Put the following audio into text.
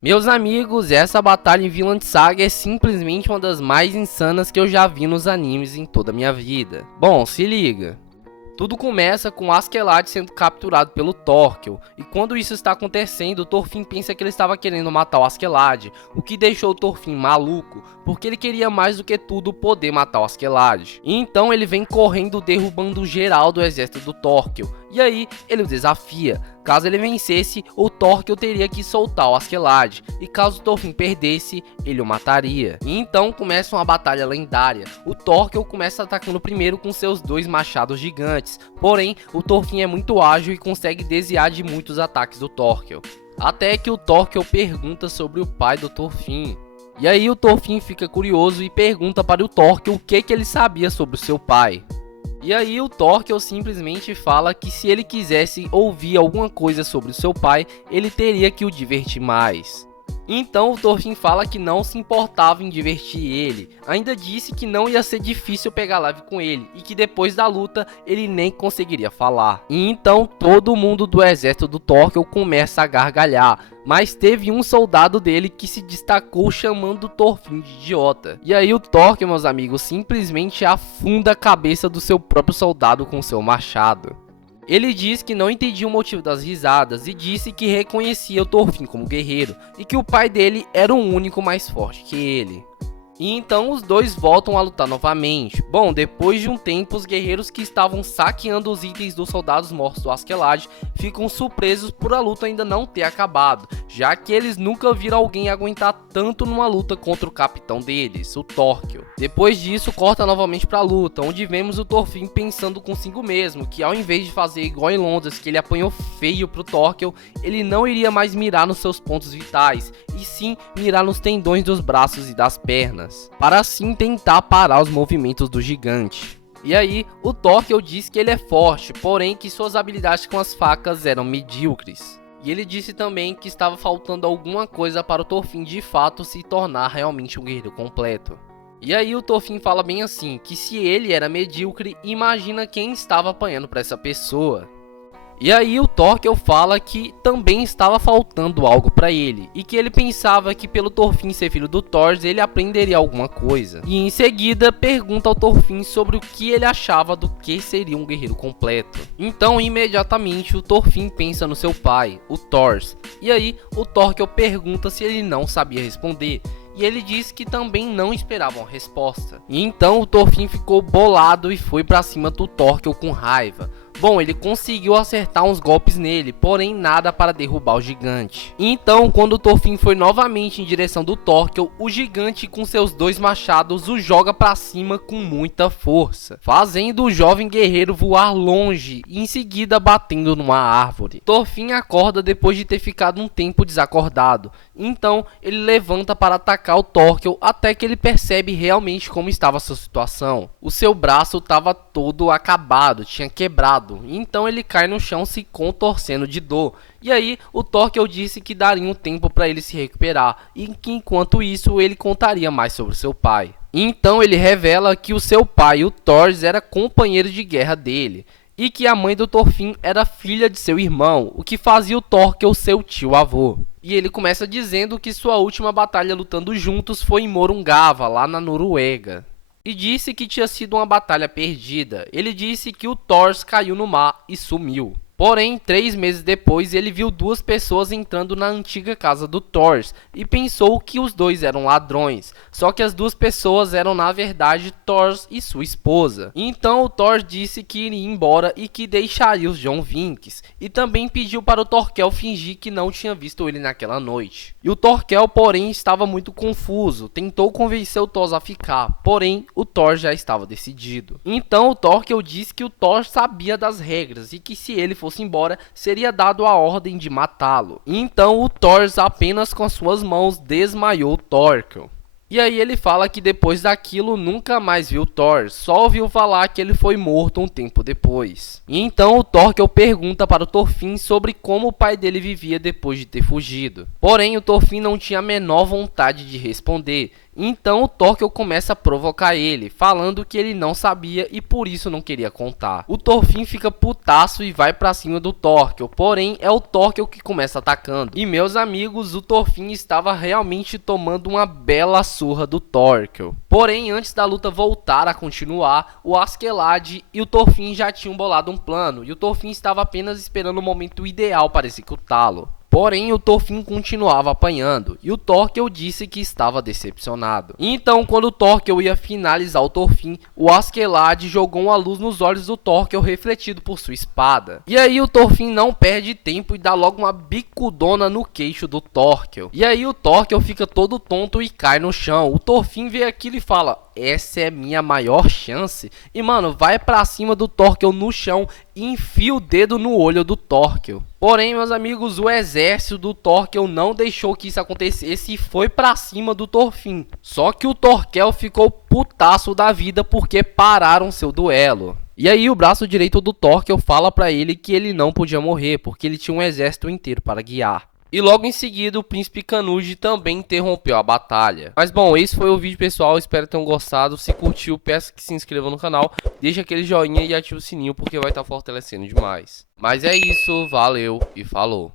Meus amigos, essa batalha em Vinland Saga é simplesmente uma das mais insanas que eu já vi nos animes em toda a minha vida. Bom, se liga. Tudo começa com Askeladd sendo capturado pelo Thorkel, e quando isso está acontecendo, o Thorfinn pensa que ele estava querendo matar o Askeladd, o que deixou o Thorfinn maluco, porque ele queria mais do que tudo poder matar o Askeladd. E então ele vem correndo derrubando geral do exército do Thorkel, e aí ele o desafia. Caso ele vencesse, o Thorkel teria que soltar o Askeladd, e caso o Thorfinn perdesse, ele o mataria. E então começa uma batalha lendária. O Thorkel começa atacando primeiro com seus dois machados gigantes, porém o Thorfinn é muito ágil e consegue desviar de muitos ataques do Thorkel. Até que o Thorkel pergunta sobre o pai do Thorfinn. E aí o Thorfinn fica curioso e pergunta para o Thorkel o que ele sabia sobre o seu pai. E aí o Thorkel simplesmente fala que se ele quisesse ouvir alguma coisa sobre o seu pai, ele teria que o divertir mais. Então o Thorfinn fala que não se importava em divertir ele, ainda disse que não ia ser difícil pegar leve com ele e que depois da luta ele nem conseguiria falar. E então todo mundo do exército do Thorkel começa a gargalhar, mas teve um soldado dele que se destacou chamando o Thorfinn de idiota. E aí o Thorkel, meus amigos, simplesmente afunda a cabeça do seu próprio soldado com seu machado. Ele diz que não entendia o motivo das risadas e disse que reconhecia o Thorfinn como guerreiro e que o pai dele era o único mais forte que ele. E então os dois voltam a lutar novamente. Bom, depois de um tempo, os guerreiros que estavam saqueando os itens dos soldados mortos do Askeladd ficam surpresos por a luta ainda não ter acabado, já que eles nunca viram alguém aguentar tanto numa luta contra o capitão deles, o Thorkel. Depois disso, corta novamente para a luta, onde vemos o Thorfinn pensando consigo mesmo, que ao invés de fazer igual em Londres, que ele apanhou feio pro Thorkel, ele não iria mais mirar nos seus pontos vitais, e sim mirar nos tendões dos braços e das pernas, para assim tentar parar os movimentos do gigante. E aí, o Thorkel diz que ele é forte, porém que suas habilidades com as facas eram medíocres. E ele disse também que estava faltando alguma coisa para o Thorfinn de fato se tornar realmente um guerreiro completo. E aí o Thorfinn fala bem assim, que se ele era medíocre, imagina quem estava apanhando para essa pessoa. E aí o Thorkel fala que também estava faltando algo para ele, e que ele pensava que pelo Thorfinn ser filho do Thor, ele aprenderia alguma coisa. E em seguida pergunta ao Thorfinn sobre o que ele achava do que seria um guerreiro completo. Então imediatamente o Thorfinn pensa no seu pai, o Thor. E aí o Thorkel pergunta se ele não sabia responder. E ele disse que também não esperava uma resposta. E então o Thorfinn ficou bolado e foi pra cima do Thorkel com raiva. Bom, ele conseguiu acertar uns golpes nele, porém nada para derrubar o gigante. E então, quando o Thorfinn foi novamente em direção do Thorkel, o gigante com seus dois machados o joga para cima com muita força, fazendo o jovem guerreiro voar longe e em seguida batendo numa árvore. Thorfinn acorda depois de ter ficado um tempo desacordado. Então, ele levanta para atacar o Thorkel até que ele percebe realmente como estava a sua situação. O seu braço estava todo acabado, tinha quebrado. Então ele cai no chão se contorcendo de dor. E aí o Thorkel disse que daria um tempo para ele se recuperar e que enquanto isso ele contaria mais sobre seu pai. Então ele revela que o seu pai, o Thor, era companheiro de guerra dele e que a mãe do Thorfinn era filha de seu irmão, o que fazia o Thorkel seu tio-avô. E ele começa dizendo que sua última batalha lutando juntos foi em Morungava, lá na Noruega. E disse que tinha sido uma batalha perdida. Ele disse que o Thor caiu no mar e sumiu. Porém, 3 meses depois, ele viu duas pessoas entrando na antiga casa do Thor e pensou que os dois eram ladrões. Só que as duas pessoas eram na verdade Thor e sua esposa. Então o Thor disse que iria embora e que deixaria os John Vinks. E também pediu para o Thorkel fingir que não tinha visto ele naquela noite. E o Thorkel, porém, estava muito confuso. Tentou convencer o Thor a ficar, porém o Thor já estava decidido. Então o Thorkel disse que o Thor sabia das regras e que se ele fosse embora, seria dado a ordem de matá-lo. Então o Thor apenas com suas mãos desmaiou Thorkel. E aí ele fala que depois daquilo nunca mais viu Thor, só ouviu falar que ele foi morto um tempo depois. E então o Thorkel pergunta para o Thorfinn sobre como o pai dele vivia depois de ter fugido. Porém o Thorfinn não tinha a menor vontade de responder. Então o Thorkel começa a provocar ele, falando que ele não sabia e por isso não queria contar. O Thorfinn fica putaço e vai pra cima do Thorkel, porém é o Thorkel que começa atacando. E meus amigos, o Thorfinn estava realmente tomando uma bela surra do Thorkel. Porém, antes da luta voltar a continuar, o Askeladd e o Thorfinn já tinham bolado um plano, e o Thorfinn estava apenas esperando o momento ideal para executá-lo. Porém, o Thorfinn continuava apanhando, e o Thorkel disse que estava decepcionado. Então, quando o Thorkel ia finalizar o Thorfinn, o Askeladd jogou uma luz nos olhos do Thorkel refletido por sua espada. E aí o Thorfinn não perde tempo e dá logo uma bicudona no queixo do Thorkel. E aí o Thorkel fica todo tonto e cai no chão. O Thorfinn vê aquilo e fala: essa é minha maior chance. E mano, vai pra cima do Thorkel no chão e enfia o dedo no olho do Thorkel. Porém, meus amigos, o exército do Thorkel não deixou que isso acontecesse e foi pra cima do Thorfinn. Só que o Thorkel ficou putaço da vida porque pararam seu duelo. E aí o braço direito do Thorkel fala pra ele que ele não podia morrer, porque ele tinha um exército inteiro para guiar. E logo em seguida o Príncipe Canute também interrompeu a batalha. Mas bom, esse foi o vídeo, pessoal, espero que tenham gostado. Se curtiu, peço que se inscreva no canal, deixa aquele joinha e ative o sininho porque vai estar fortalecendo demais. Mas é isso, valeu e falou.